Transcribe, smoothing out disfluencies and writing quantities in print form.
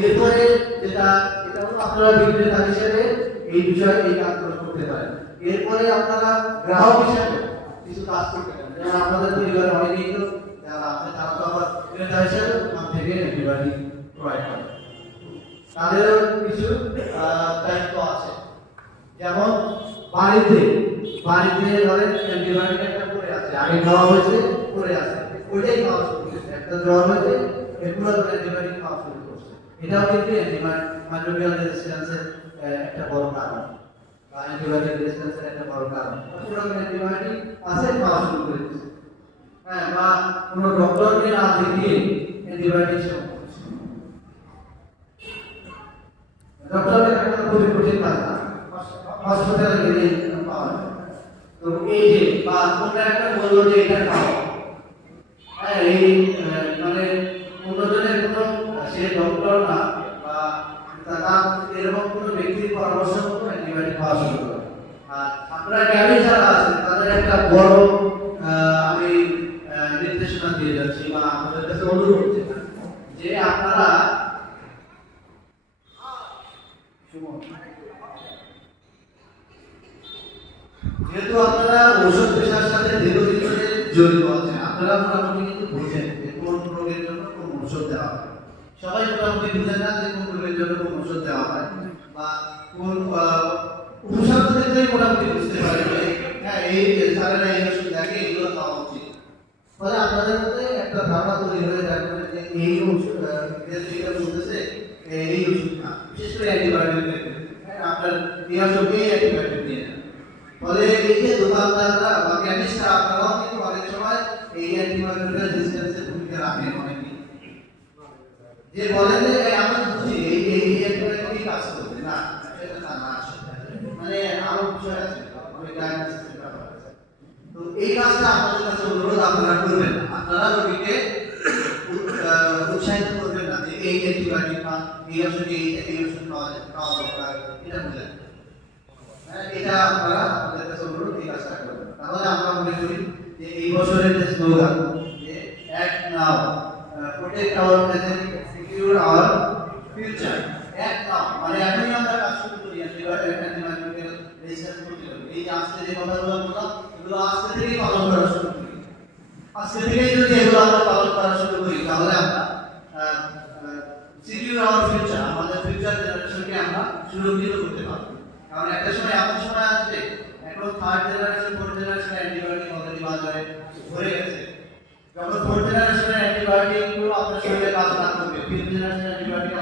এরপরে যেটা এটা হলো আপনারা বিভিন্ন হিসেবে এই বিষয়ে এই কাজগুলো করতে পারেন। এরপরে আপনারা গ্রাহক হিসেবে কিছু কাজ করতে পারেন, যেমন আপনাদের পরিবারে অনেকেই তো যারা আছে তারা তো আবার ক্রেতা হিসেবে ওখান থেকে অ্যান্টিবায়োটিক প্রোভাইড করে, তাদেরও কিছু দায়িত্ব আছে। যেমন বাড়িতে ধরেন অ্যান্টিবায়োটিক একটা পড়ে আছে, আগে খাওয়া হয়েছে পড়ে আছে, ওইটাই খাওয়া শুরু করছে, একটা জ্বর হয়েছে এগুলো অ্যান্টিবায়োটিক খাওয়া শুরু করছে, এটাও কিন্তু অ্যান্টিমাইক্রোবিয়াল রেজিস্ট্যান্সের একটা বড় কারণ, বা অ্যান্টিবায়োটিক রেজিস্ট্যান্সের একটা বড় কারণ। পুরো অ্যান্টিবায়োটিক আছে খাওয়া শুরু করে দিচ্ছে, হ্যাঁ, বা কোনো ডক্টরকে না দেখিয়ে অ্যান্টিবায়োটিক সেবন করছে। ডক্টরের একটা খুবই কঠিন কাজ না, হাসপাতালে গেলে পাওয়া যায়। তো এই যে বা কোনো একটা বললো যে এটা খাও, হ্যাঁ, এই মানে অন্যজনের কোনো সে ডক্টর না বা তারা এরকম কোনো ব্যক্তির পরামর্শ মতো অ্যান্টিবায়োটিক খাওয়া শুরু করে। আর আপনারা গ্রামে যারা আছেন তাদের একটা বড় আমি নির্দেশনা দিয়ে যাচ্ছি বা আমাদের কাছে অনুরোধ যে আপনারা যেহেতু আপনারা ঔষধ পেশার সাথে দীর্ঘদিন ধরে জড়িত আছেন, আপনারা মোটামুটি কিন্তু বুঝেন যে কোন রোগের জন্য কোন ঔষধ দেওয়া হয়। সবাই মোটামুটি বুঝেন না যে কোন রোগের জন্য কোন ঔষধ দেওয়া হয়, বা কোন উপসর্গ দেখলেই মোটামুটি বুঝতে পারেন যে হ্যাঁ এই স্যারেরা এই ওষুধ দেখে এগুলো খাওয়া উচিত। ফলে আপনাদের মধ্যে একটা ধারণা তৈরি হয়ে যাবে যে এই ওষুধ যেটা বলতেছে এই ওষুধ না, বিশেষ করে অ্যান্টিবায়োটিক, আপনার নিয়মিতই অ্যান্টিবায়োটিক নিয়ে নেন। ফলে এই যে দোকানদাররা বা কেমিস্টরা আপনারাও কিন্তু অনেক সময় এই অ্যান্টিবায়োটিক রেজিস্ট্যান্সের ভূমিকা রাখেন অনেকেই, যে বলেন যে আমরা বুঝি এই এই অ্যান্টিবায়োটিক কাজ করবে না, সেটা না মানে আরো বিষয় আছে, ওই ডায়াগনোসিসের ব্যাপার আছে। তো এই কাজটা আপনাদের কাছে অনুরোধ আপনারা করবেন না, আপনারা রোগীকে উৎসাহিত করবেন না যে এই অ্যান্টিবায়োটিক খান, এই ওষুধ এই ওষুধ খাওয়া দরকার, এটা বুঝেন। এটা আপনারা আমাদের কাছে অনুরোধ এই কাজটা করবেন। তাহলে আমরা মনে করি যে এই বছরের যে স্লোগান যে act now, protect our present, secure our future, act নাও মানে এখনই আমরা কাজ শুরু করি, অ্যান্টিমাইক্রোবিয়াল রেজিস্ট্যান্স করতে হবে। এই যে আজকে যে কথাগুলো বললাম এগুলো আজকে থেকেই পালন করা শুরু করি। আজকে থেকেই যদি এগুলো আমরা পালন করা শুরু করি তাহলে আমরা সিকিউর আওয়ার ফিউচার, আমাদের ফিউচার জেনারেশনকে আমরা সুরক্ষিত করতে পারবো। কারণ একটা সময় এমন সময় আসবে, এখন third generation fourth generation antibiotic already বাজারে ভরে গেছে। যখন ফোর্থ জেনারেশনের অ্যান্টিবায়োটিক গুলো আপনার শরীরে কাজ না করবে, ফিফথ জেনারেশন অ্যান্টিবায়োটিক